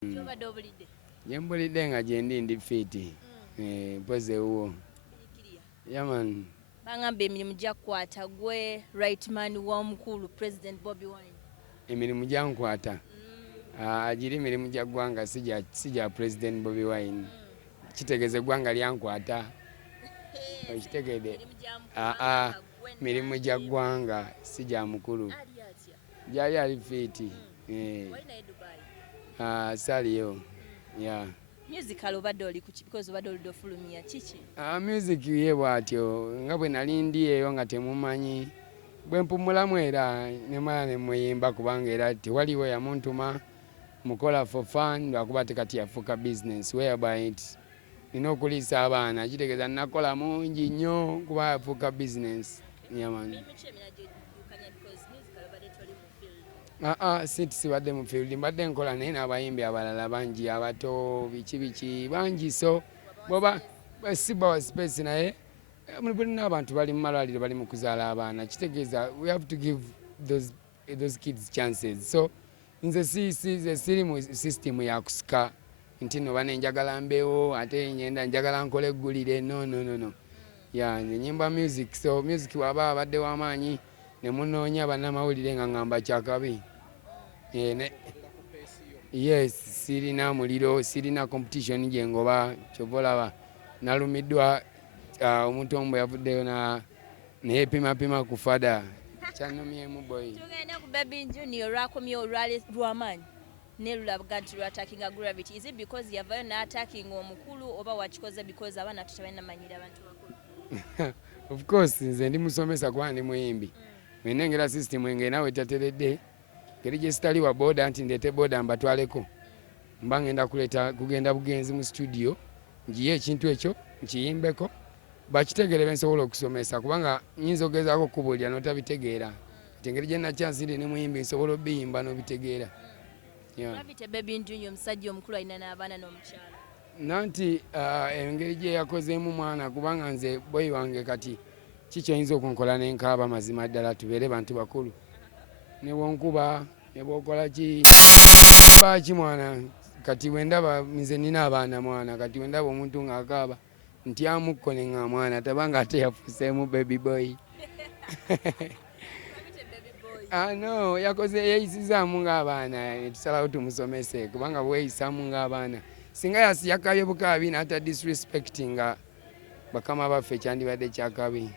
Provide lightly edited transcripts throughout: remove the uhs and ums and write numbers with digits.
Kyobadde obulidde? Nyembulidde nga gyendi ndi fiti. Mpoze uwo. Yaman. Bangamba emirimu gyakwata gwe right man w'omukulu President Bobi Wine. Emirimu gyankwata. Agiri emirimu gya ggwanga sija President Bobi Wine. Kitegeeza eggwanga lyankwata. Okitegedde. Mirimu gya ggwanga sija mukulu. Gyali ali fiti. Saliyo. Yeah. Musical obadde oli kuki because obadde olidde ofulumya kiki? Music ye bwatyo nga bwe nali ndi eyo nga temumanyi bwe mpumulamu era nemala ne muyimba kubanga era tewaliwo yamuntuma mukola for fun lwakuba tekati yafuuka business whereby it nina okuliisa abaana kitegeeza nakola mungi nnyo kuba yafuuka business. Yeah, man. Sibadde mu field mbadde nkola naye n'abayimbi abalala bangi abato biki bangi so boba siba wa space naye buli n'abantu bali mu malwaliro bali mu kuzaala abaana kitegeeza we have to give those kids chances. So nze siri mu system ya kusika nti no bane njagala mbeewo ate nyenda njagala nkole eggulire no. Nyimba music, so music waba abadde w'amaanyi ne munoonya bannamawulire nga ngamba kyakabi. Yes, sirina muliro, sirina competition gye ngoba kyovolaba nalumiddwa omuntu omu yavuddeyo naye pima kufada kyanumyemu boy. Tugenda ku Baby Junior lwakomye olw'amaanyi ne lulaga nti lwatakinga gravity. Is it because yavayo n'attacking omukulu oba wakikoze because abaana tutabalina manyira abantu bakulu? Of course nze ndi musomesa kuba ndi muyimbi. Menengera system enge nawe tateredde ngeri gye sitali wa boda nti ndeete boda mbatwaleko mba ngenda kugenda bugenzi mu studio ngiye ekintu ekyo nkiyimbeko bakitegere bensobola okusomesa kubanga nyinza ogezaako okubuulira n'otabitegeera nti engeri gye nakyansinde ne muyimbi nsobola obiyimba n'obitegeera. Gravity Baby Junior omusajja omukulu alina n'abaana n'omukyala. Nanti engeri gye yakozeemu mwana kubanga nze boyi wange kati kikyoyinza okunkola n'enkaaba mazima ddala tubeere bantu bakulu ne bwonkuba ne bwokola ki mwana kati wendaba nze nina abaana mwana kati wendaba omuntu ng'akaaba ntyamuko ne nga mwana tabanga ate yafuuseemu baby boy. No yakoze yeyisizaamu ng'abaana tusalawo tumusomese kubanga bweyisaamu ng'abaana singa yakabye bukaabi n'ata disrespectinga bakama baffe kyandibadde kyakabi.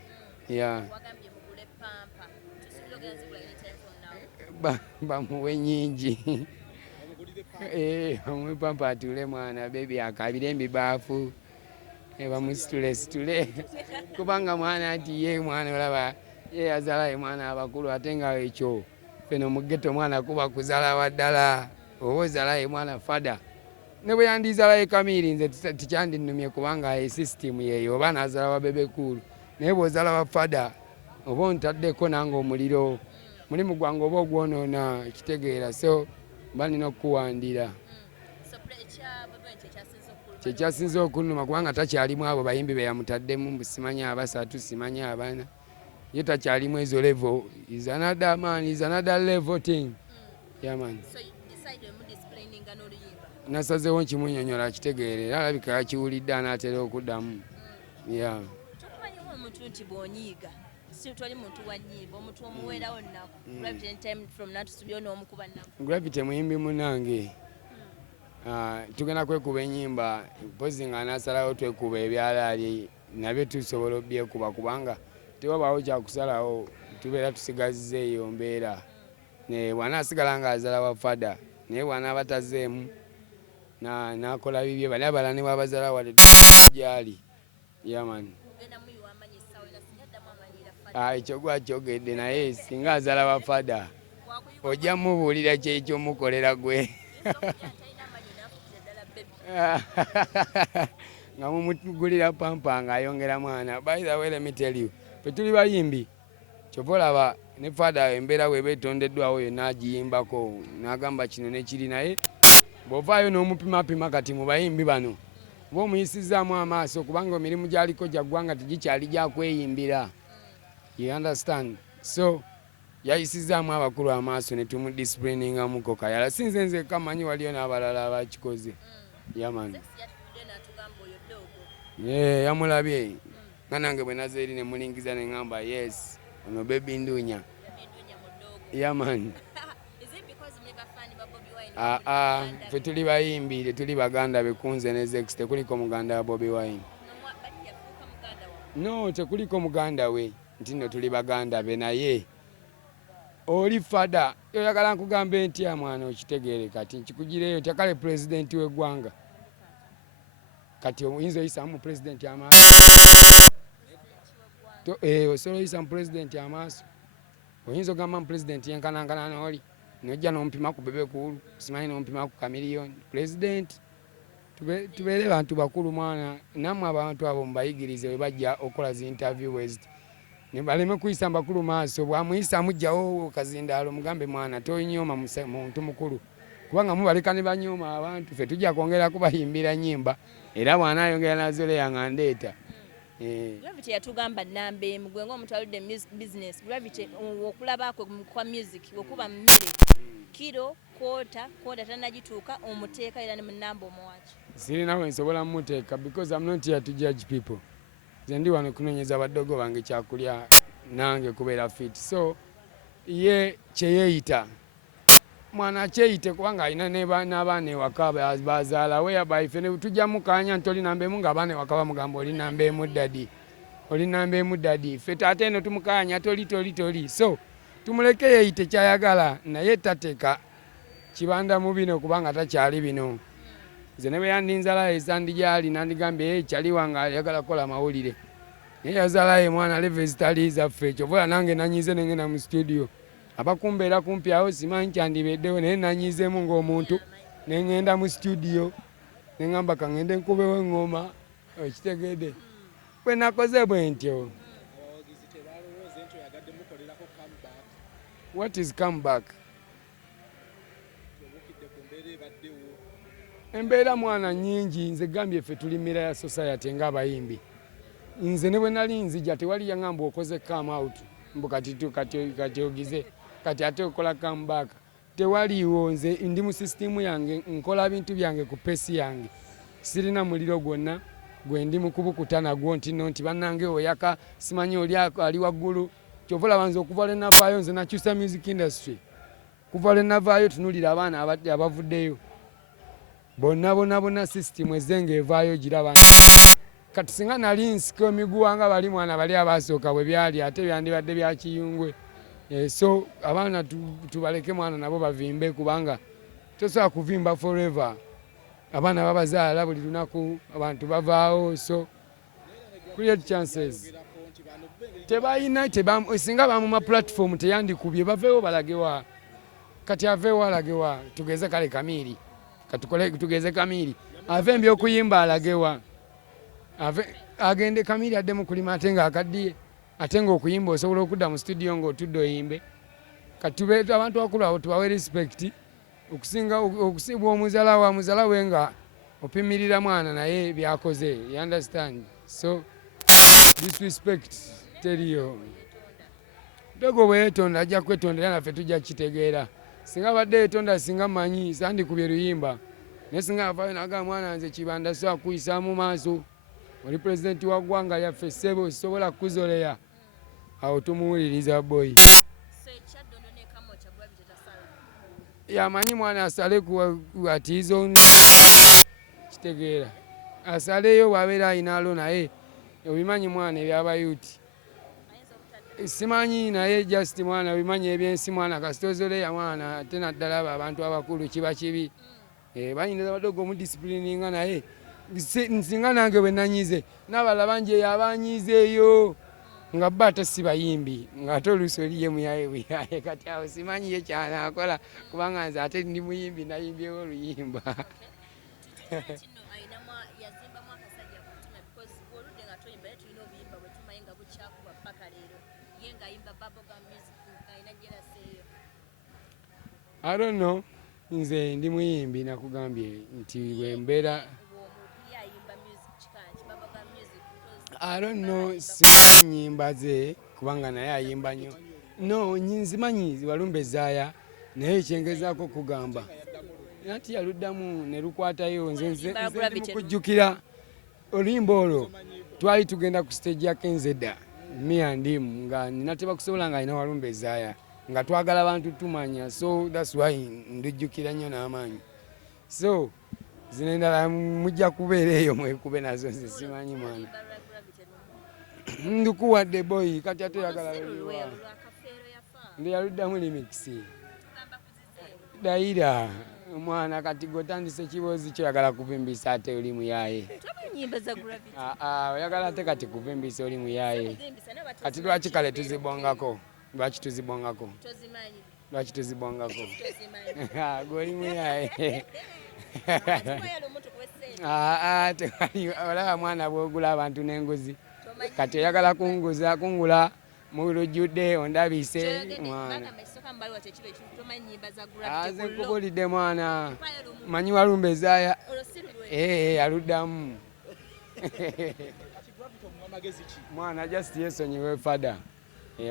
Bamuwe nyingi bamuwe pampa atule mwana bebi akabire embibaafu bamusitule kubanga mwana nti ye mwana olaba ye yazaala ye mwana abakulu ate nga ekyo feno mu ghetto mwana kuba kuzaala waddala oba ozaala ye mwana fada ne bwe yandizaala ye Kamiri nze tikyandinumye kubanga ye system yeyo oba nazaala wa bebekulu naye bw'ozaala wa fada oba ontaddeko nange omuliro mulimu gwange oba ogwonoona kitegeera so mba nina okukuwandira. Kyekyasinze okunuma kubanga takyalimu abo bayimbi be yamutaddemu mbu simanyi abasatu simanyi abaana ye takyalimu ezo level is another man is another level thing. Yeah, man. So you decide disciplining and oluyimba. Nasazeewo nkimunnyonnyola kitegeere era alabika yakiwulidde anaatera okuddamu. Tukumanyi omuntu nti bw'onyiiga twali muntu wa nnyimba omuntu omuweerawo nnaku Gravity anytime from now to studio n'omukuba nnaku. Gravity muyimbi munnange tugenda kwekuba ennyimba mpozi nga nasalawo twekuba ebyalaali nabyo tusobola obyekuba kubanga tewabaawo kyakusalawo tubeera tusigazizza eyo mbeera bw'anaasigala ng'azala wa fada naye bw'anaaba tazeemu n'akola bibye bali abalala ne bw'abazaala wadde gyali. Yaman. Ekyo gwakyogedde naye singa azala wa fada ojja mubuulira kyekyomukolera gwe nga mumugulira pampa ng'ayongera mwana. By the way, let me tell you, ffe tuli bayimbi kyova olaba ne fada embeera weeba etondeddwawo yonna agiyimbako n'agamba kino ne kiri naye bw'ovaayo n'omupimapima kati mu bayimbi bano oba omuyisizaamu amaaso kubanga emirimu gy'aliko gya ggwanga tegikyali gya kweyimbira. You understand? So yayisizaamu abakulu amaaso ne tumudisipulininga muko kayala sinze nze kamanyi waliyo n'abalala abakikoze yamani yamulabye nga nange bwe naze eri ne mulingiza ne ŋŋamba yes ono bebi ndunya yamani ffe tuli bayimbi tetuli baganda bekunze ne zex tekuliko muganda wa Bobi Wine no tekuliko muganda we nti nno tuli baganda be naye oli fada oyagala nkugambe ntya mwana okitegeere kati nkikugireyo tyakale pulezidenti w'eggwanga kati oyinza oyisa mu pulezidenti amaaso osobola oyisa mu pulezidenti amaaso oyinza ogamba mu pulezidenti yenkanankana n'oli nojja n'ompima ku bebekulu simanyi n'ompima ku kamiliyoni pulezidenti tubeere bantu bakulu mwana nammwe abantu abo mubayigirize we bajja okukola zi interviews ne baleme kuyisa bakulu maaso bwamuyisa mujjawo kazindaalo mugambe mwana toyinyooma muntu mukulu kubanga mubaleka ne banyooma abantu ffe tujja kwongera kubayimbira nnyimba era bw'anaayongera nazole yangandeeta Gravity yatugamba namba emu gwe ng'omuntu aludde business Gravity okulabako kwa music okuba mmere kiro kwota tannagituuka omuteeka era ne mu namba omuwaki sirinawe nsobola mmuteeka because I'm not here to judge people nze ndi wano kunoonyeza baddogo bange kyakulya nange kubeera fit so ye kyeyeeyita mwana kyeyite kubanga alina n'abaana ewaka bazaala whereby ffe tujja mukaanya nti oli namba emu ng'abaana ewaka bamugamba oli namba emu ddadi ffe taata eno tumukaanya toli so tumuleke yeeyite kyayagala naye tateeka kibanda mu bino kubanga takyali bino nze ne bwe yandinzalayo esandi gyali nandigambye kyali wange ayagala kukola mawulire naye yazalayo mwana leve zitali zaffe ekyo vola nange nanyize nengenda mu studio abakumbeera kumpi awo simanyi kyandibeddewo naye nanyizeemu ng'omuntu nengenda mu studio neŋŋamba kaŋŋende nkubewo eŋŋoma okitegedde bwe nakoze bwe ntyo what is come back embeera mwana nyingi nze gambye ffe tuli mmira ya society ng'abayimbi nze ne bwe nali nzija tewali yaŋŋamba okoze come out mbu kati ogize kati ate okola come back tewaliiwo nze ndi mu sisitimu yange nkola bintu byange ku pesi yange sirina muliro gwonna gwe ndi mu kubukuta nagwo nti no nti bannange oyaka simanyi oli ali waggulu kyova olaba nze okuva lwe navaayo nze nakyusa music industry kuva lwe navaayo tunulira abaana abavuddeyo bonna sisitimu ezenge evaayo giraba kati singa nali nsika emiguwa nga bali mwana bali abasooka bwe byali ate byandibadde bya kiyungwe so abaana tubaleke mwana nabo bavimbe kubanga tosobola kuvimba forever abaana babazaala buli lunaku abantu bavaawo so create chances tebalina singa bamuma platform teyandikubye baveewo balagewa kati aveewo alagewa tugeze kale Kamiiri tugeze Kamiiri ave mbyokuyimba alagewa agende Kamiiri addemu kulima ate nga akaddiye ate ng'okuyimba osobola okudda mu studio ng'otudde oyimbe kati tubeeta abantu bakulu abo tubawe respect okusibwa omuzala we nga opimirira mwana naye byakoze you understand so disrespect teriyo dogo bwe yeetonda ajja kwetondera naffe tujja kitegeera singa badde yeetonda singa manyi sandikubye luyimba naye singa avaayo naga mwana nze kibanda so akuyisa mu maaso oli pulezidenti wa ggwanga lyaffe ssebo sobola kuzoleya awo tumuwuliriza boyi yamanyi mwana asale atiizo kitegeera asaleyo bwabeera ayinaalo naye obimanyi mwana ebyabayuti simanyi naye just mwana bimanyi ebyensi mwana kasitozoleya mwana ate naddala abo abantu abakulu kiba kibi banyinza badogo omudisipulininga naye nsinga nange bwe nanyize n'abalala bangi eyo abanyizeeyo nga bba ate si bayimbi ng'ate oluusi oliye muyaye buyaye kati awo simanyi ye kyanaakola kubanga nze ate ndi muyimbi nayimbyewo oluyimba I don't know nze ndi muyimbi nakugambye nti bwe mbeera I don't know si nyimba ze kubanga naye ayimba nnyo no nyinzimanyi walumbezaaya naye ekyengezaako kugamba nati yaluddamu ne lukwatayo nze mukujjukira oluyimba olwo twali tugenda ku stage ya Kenzedda mia ndimu nga ninateba kusobola nga alina walumbezaaya nga twagala abantu tumanya, so that's why ndujjukira nnyo n'amaanyi. So zino endala mujja kubeera eyo mwekube nazo nze simanyi mwana ndukuwadde boy kati ate yagala ndi yaluddamu remix dayira omwana kati gotandise kibozi kyoyagala kuvimbisa ate oli muyaye oyagala ate kati kuvimbisa oli muyaye kati lwaki kale tuzibongako lwaki tuzibongako gwoli muyaye olaba mwana bwogula abantu n'enguzi kati oyagala kungula mu lujjudde ondabise mwana aze nkubulidde mwana manyi walumbezaaya aluddamu mwana just yesonyiwe fada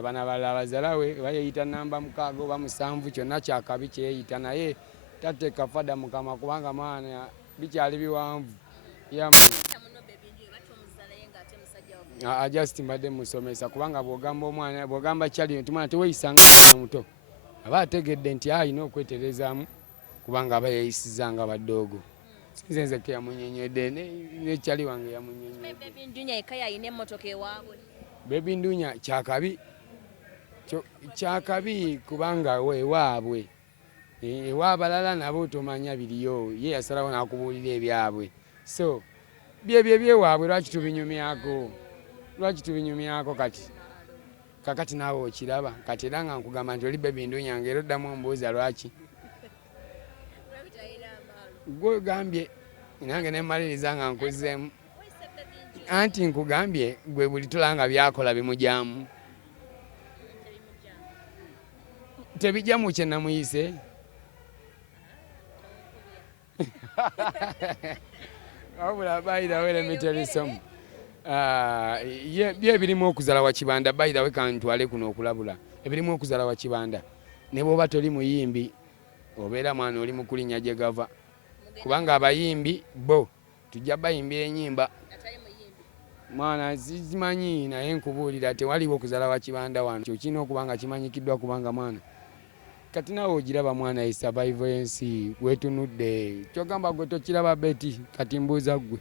bano abalala abazalawe bayeyita namba 6 oba 7 kyonna kyakabi kyeyita naye tateeka fada mukama kubanga mwana bikyali biwanvu just mbadde musomesa kubanga bwogamba omwana bwogamba kyali tumwana teweyisanga muto aba ategedde nti alina okweterezaamu kubanga aba yeyisizanga baddoogo sinze nzeke yamunyenyedde nekyali wange yamunyenyedde bebi ndunya kyakabi kubanga wewaabwe ewaabalala nabo tomanya biriyo ye yasalawo nakubuulira ebyabwe so byebyo byewaabwe lwaki tubinyumyako kati kakati naawe okiraba kati era nga nkugamba nti oli bebi ndunya ngero oddamu ombuuza lwaki gwe ogambye nange nemaliriza nga nkuzeemu anti nkugambye gwe buli tulanga byakola bimujyamu tebijja mu kye namuyise wabula bayirawo lemitelisomu bye ebirimu okuzala wa kibanda bayirawe kantwale kuno okulabula ebirimu okuzala wa kibanda ne bwoba toli muyimbi obeera mwana oli mukulinya gye gava kubanga abayimbi bo tujja bayimbira enyimba mwana zimanyi naye nkubuulira tewaliwo okuzala wa kibanda wano kyokina okubanga kimanyikiddwa kubanga mwana kati nawe ogiraba mwana esurvival yensi wetunudde kyogamba gwe tokiraba beti kati mbuuza gwe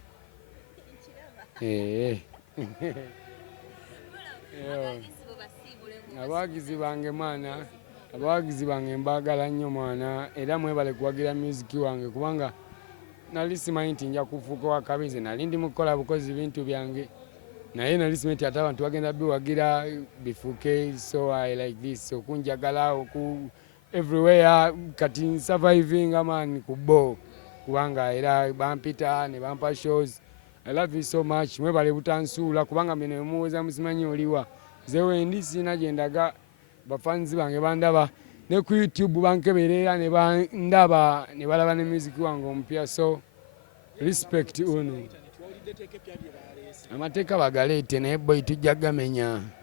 abawagizi bange mwana abawagizi bange mbaagala nnyo mwana era mwebale kuwagira musiki wange kubanga nali simanyi nti nja kufuuka wakabize nali ndi mukukola bukozi bintu byange naye nali simanyi nti ate abantu bagenda biwagira bifuuke so I like this so kunjagala oku everywhere kati surviving man kubo kubanga era bampita ne bampa shows I love you so much mwebale butansuula kubanga mene muweza musimanyi oliwa zewe ndi sina gyendaga bafanzi bange bandaba ne ku YouTube bankeberera ne bandaba ne balaba ne music wange omupya so respect unu amateeka bagaleete naye boy tujja gamenya